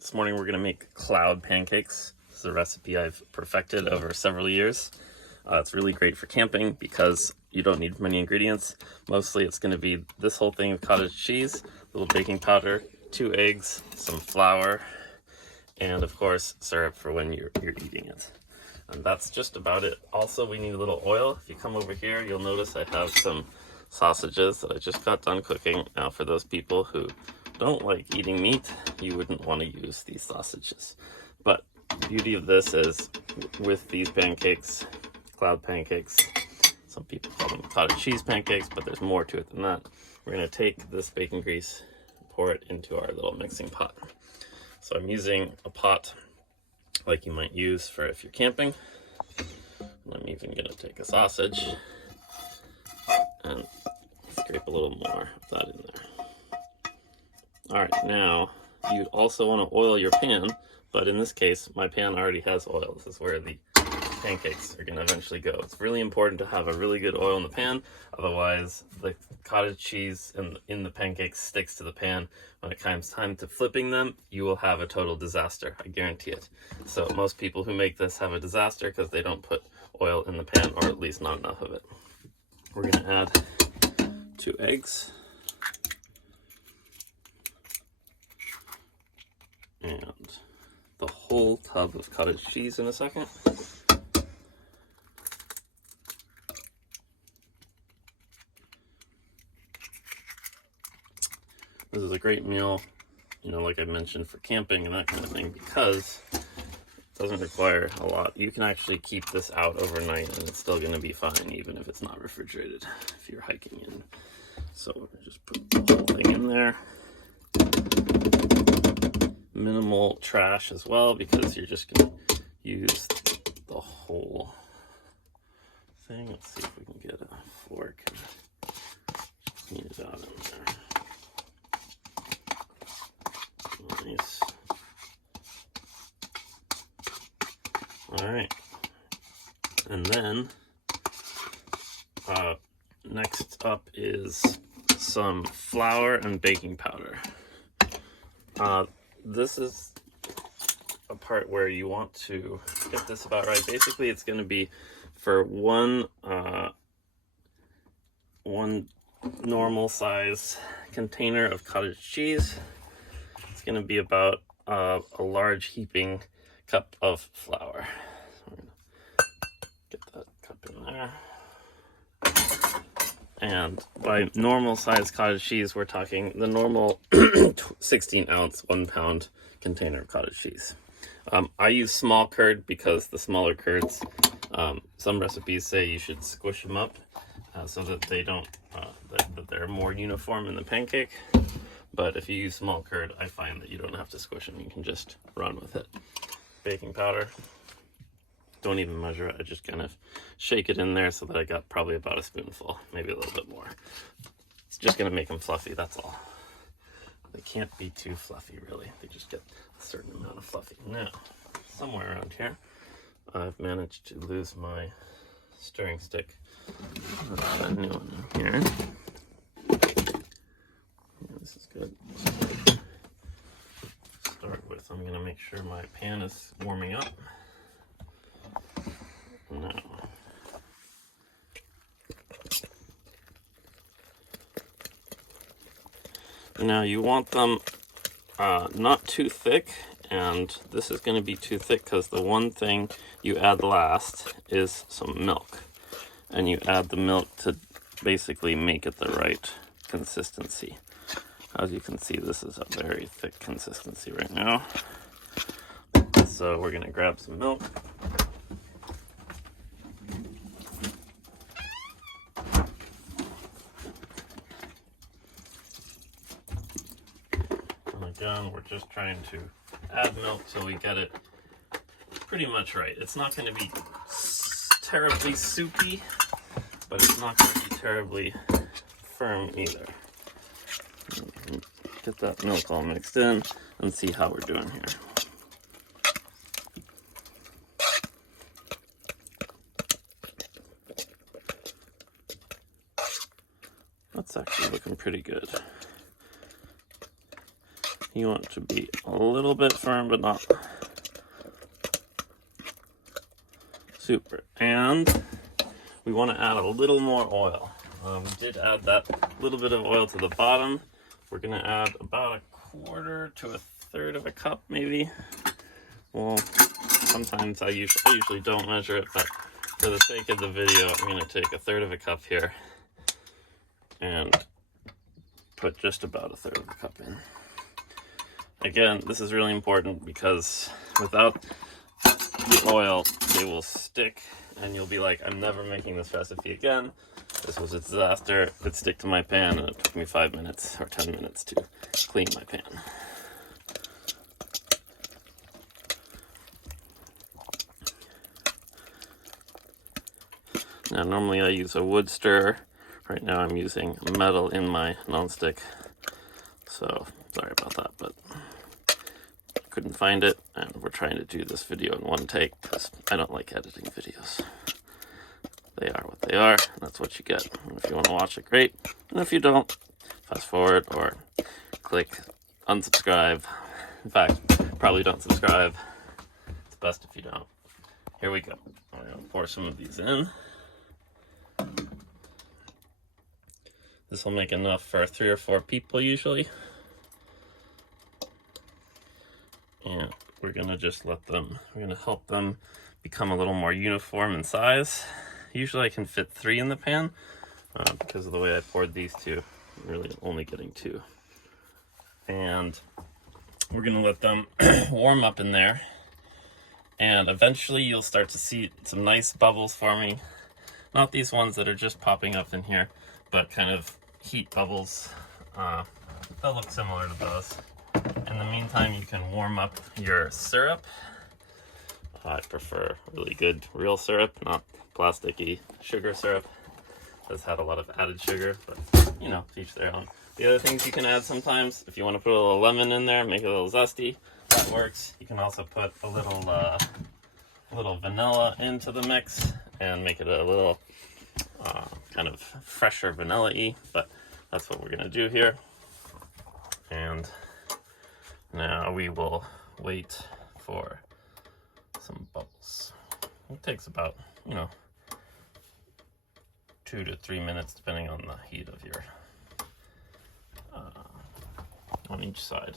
This morning we're going to make cloud pancakes. This is a recipe I've perfected over several years. It's really great for camping because you don't need many ingredients. Mostly it's going to be this whole thing of cottage cheese, a little baking powder, 2 eggs, some flour, and of course syrup for when you're eating it. And that's just about it. Also, we need a little oil. If you come over here, you'll notice I have some sausages that I just got done cooking. Now, for those people who don't like eating meat, you wouldn't want to use these sausages. But the beauty of this is with these pancakes, cloud pancakes, some people call them cottage cheese pancakes, but there's more to it than that. We're going to take this bacon grease, pour it into our little mixing pot. So I'm using a pot like you might use for if you're camping. And I'm even going to take a sausage and scrape a little more of that in there. All right, now you'd also want to oil your pan, but in this case, my pan already has oil. This is where the pancakes are going to eventually go. It's really important to have a really good oil in the pan, otherwise the cottage cheese in the pancakes sticks to the pan. When it comes time to flipping them, you will have a total disaster, I guarantee it. So most people who make this have a disaster because they don't put oil in the pan, or at least not enough of it. We're going to add 2 eggs. And the whole tub of cottage cheese in a second. This is a great meal, like I mentioned, for camping and that kind of thing, because it doesn't require a lot. You can actually keep this out overnight and it's still going to be fine, even if it's not refrigerated, if you're hiking in. So we're going to just put the whole thing in there. Minimal trash as well, because you're just going to use the whole thing. Let's see if we can get a fork and clean it out in there. Nice. All right. And then next up is some flour and baking powder. This is a part where you want to get this about right. Basically, it's going to be for one normal size container of cottage cheese. It's going to be about a large heaping cup of flour. So we're going to get that cup in there. And by normal size cottage cheese, we're talking the normal 16-ounce, 1-pound container of cottage cheese. I use small curd because the smaller curds, some recipes say you should squish them up so that they don't, that they're more uniform in the pancake. But if you use small curd, I find that you don't have to squish them. You can just run with it. Baking powder. Don't even measure it. I just kind of shake it in there so that I got probably about a spoonful, maybe a little bit more. It's just going to make them fluffy, that's all. They can't be too fluffy, really. They just get a certain amount of fluffy. Now, somewhere around here, I've managed to lose my stirring stick. Put a new one in here. Yeah, this is good. To start with, I'm going to make sure my pan is warming up. Now you want them not too thick, and this is going to be too thick because the one thing you add last is some milk, and you add the milk to basically make it the right consistency. As you can see, this is a very thick consistency right now. So we're going to grab some milk. Again, we're just trying to add milk till we get it pretty much right. It's not going to be terribly soupy, but it's not going to be terribly firm either. Get that milk all mixed in and see how we're doing here. That's actually looking pretty good. You want it to be a little bit firm, but not super. And we want to add a little more oil. We did add that little bit of oil to the bottom. We're going to add about 1/4 to 1/3 of a cup, maybe. Well, sometimes I usually don't measure it, but for the sake of the video, I'm going to take 1/3 of a cup here and put just about 1/3 of a cup in. Again, this is really important because without the oil, they will stick and you'll be like, I'm never making this recipe again. This was a disaster. It would stick to my pan and it took me 5 minutes or 10 minutes to clean my pan. Now, normally I use a wood stirrer. Right now I'm using metal in my nonstick. So, sorry about that, but couldn't find it, and we're trying to do this video in one take because I don't like editing videos. They are what they are, and that's what you get. And if you want to watch it, great. And if you don't, fast forward or click unsubscribe. In fact, probably don't subscribe. It's best if you don't. Here we go. I'm going to pour some of these in. This will make enough for 3 or 4 people usually. And we're gonna just we're gonna help them become a little more uniform in size. Usually I can fit 3 in the pan. Because of the way I poured these 2, I'm really only getting 2. And we're gonna let them warm up in there. And eventually you'll start to see some nice bubbles forming. Not these ones that are just popping up in here, but kind of heat bubbles. They'll look similar to those. In the meantime, you can warm up your syrup. I prefer really good real syrup, not plasticky sugar syrup. That's had a lot of added sugar, but you know, each their own. The other things you can add sometimes, if you want to put a little lemon in there, make it a little zesty, that works. You can also put a little vanilla into the mix and make it a little kind of fresher vanilla-y, but that's what we're gonna do here. And now we will wait for some bubbles. It takes about, 2 to 3 minutes depending on the heat of your, on each side.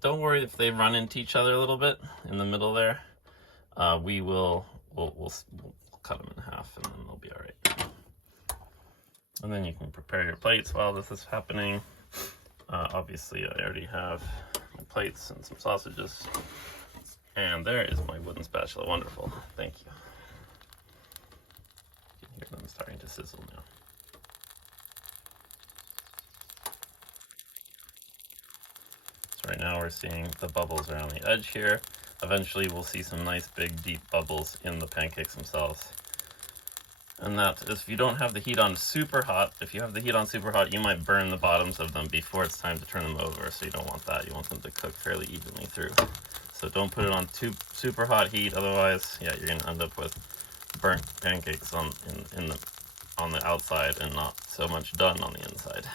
Don't worry if they run into each other a little bit in the middle there. We'll cut them in half and then they'll be all right. And then you can prepare your plates while this is happening. Obviously, I already have my plates and some sausages. And there is my wooden spatula. Wonderful. Thank you. You can hear them starting to sizzle now. So right now we're seeing the bubbles around the edge here. Eventually we'll see some nice big deep bubbles in the pancakes themselves. And that is if you don't have the heat on super hot. If you have the heat on super hot, you might burn the bottoms of them before it's time to turn them over, so you don't want that. You want them to cook fairly evenly through. So don't put it on super hot heat, otherwise, yeah, you're gonna end up with burnt pancakes on the outside and not so much done on the inside.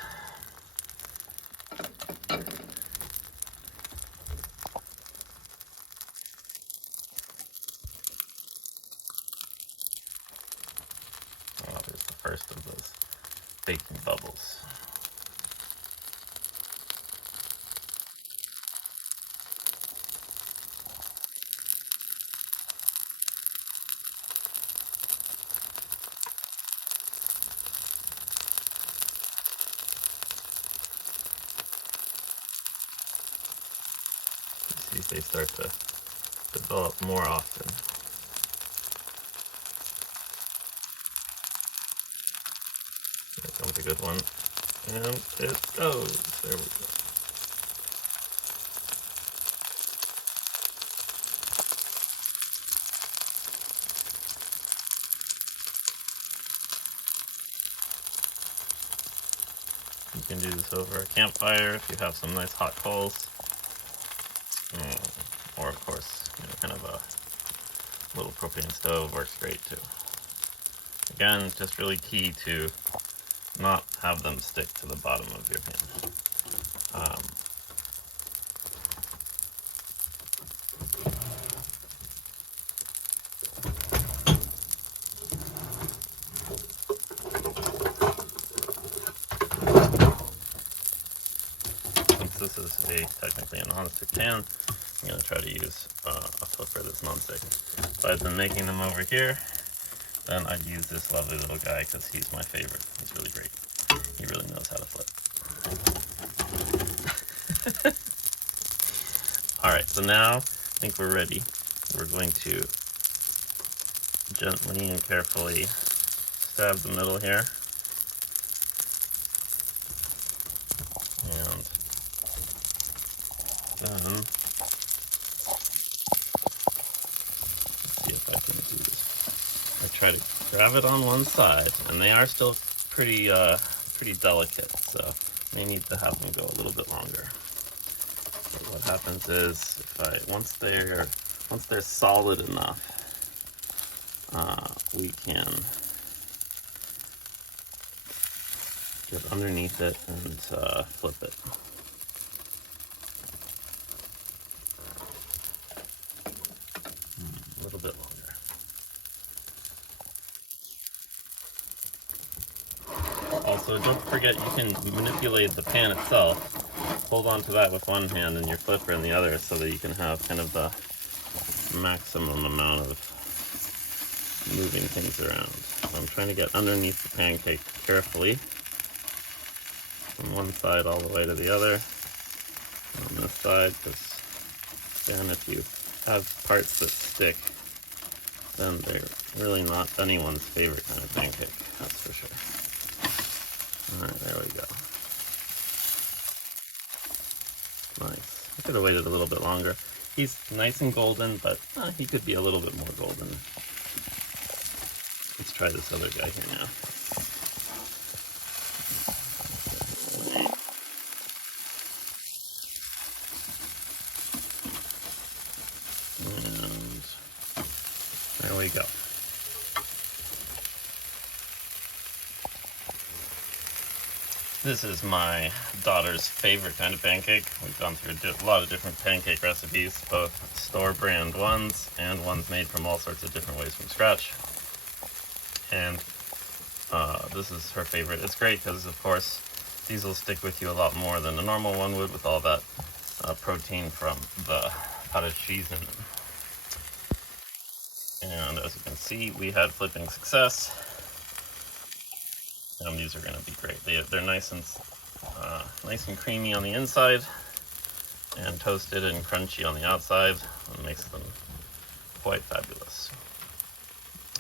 There's the first of those baking bubbles. You see they start to develop more often. Here comes a good one. And it goes. There we go. You can do this over a campfire if you have some nice hot coals. Or of course, kind of a little propane stove works great too. Again, just really key to not have them stick to the bottom of your pan. Since this is technically a non-stick pan, I'm going to try to use a flipper that's non-stick. If I've been making them over here, then I'd use this lovely little guy because he's my favorite. He's really great. He really knows how to flip. Alright, so now I think we're ready. We're going to gently and carefully stab the middle here. And then, let's see if I can do this. I try to grab it on one side, and they are still pretty delicate, so they need to have them go a little bit longer. But what happens is, once they're solid enough, we can get underneath it and flip it. A little bit longer. Also, don't forget you can manipulate the pan itself. Hold on to that with one hand and your flipper in the other so that you can have kind of the maximum amount of moving things around. So I'm trying to get underneath the pancake carefully from one side all the way to the other. And on this side, because again, if you have parts that stick, then they're really not anyone's favorite kind of pancake, that's for sure. Alright, there we go. Nice. I could have waited a little bit longer. He's nice and golden, but he could be a little bit more golden. Let's try this other guy here now. And there we go. This is my daughter's favorite kind of pancake. We've gone through a lot of different pancake recipes, both store brand ones and ones made from all sorts of different ways from scratch. And this is her favorite. It's great because, of course, these will stick with you a lot more than a normal one would with all that protein from the cottage cheese in them. And as you can see, we had flipping success. And these are going to be great. They're nice and creamy on the inside, and toasted and crunchy on the outside, and makes them quite fabulous.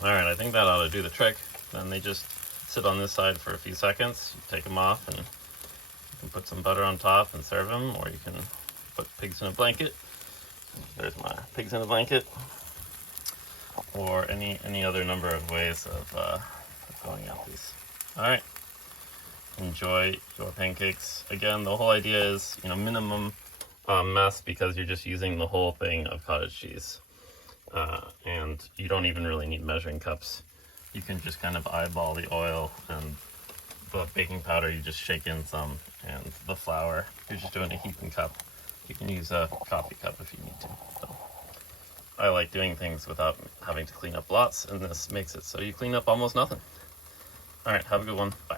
All right, I think that ought to do the trick. Then they just sit on this side for a few seconds. You take them off, and you can put some butter on top and serve them, or you can put pigs in a blanket. There's my pigs in a blanket, or any other number of ways of going at these. All right, enjoy your pancakes. Again, the whole idea is, minimum mess, because you're just using the whole thing of cottage cheese. And you don't even really need measuring cups. You can just kind of eyeball the oil, and the baking powder, you just shake in some, and the flour, you're just doing a heaping cup. You can use a coffee cup if you need to. So, I like doing things without having to clean up lots, and this makes it so you clean up almost nothing. All right, have a good one. Bye.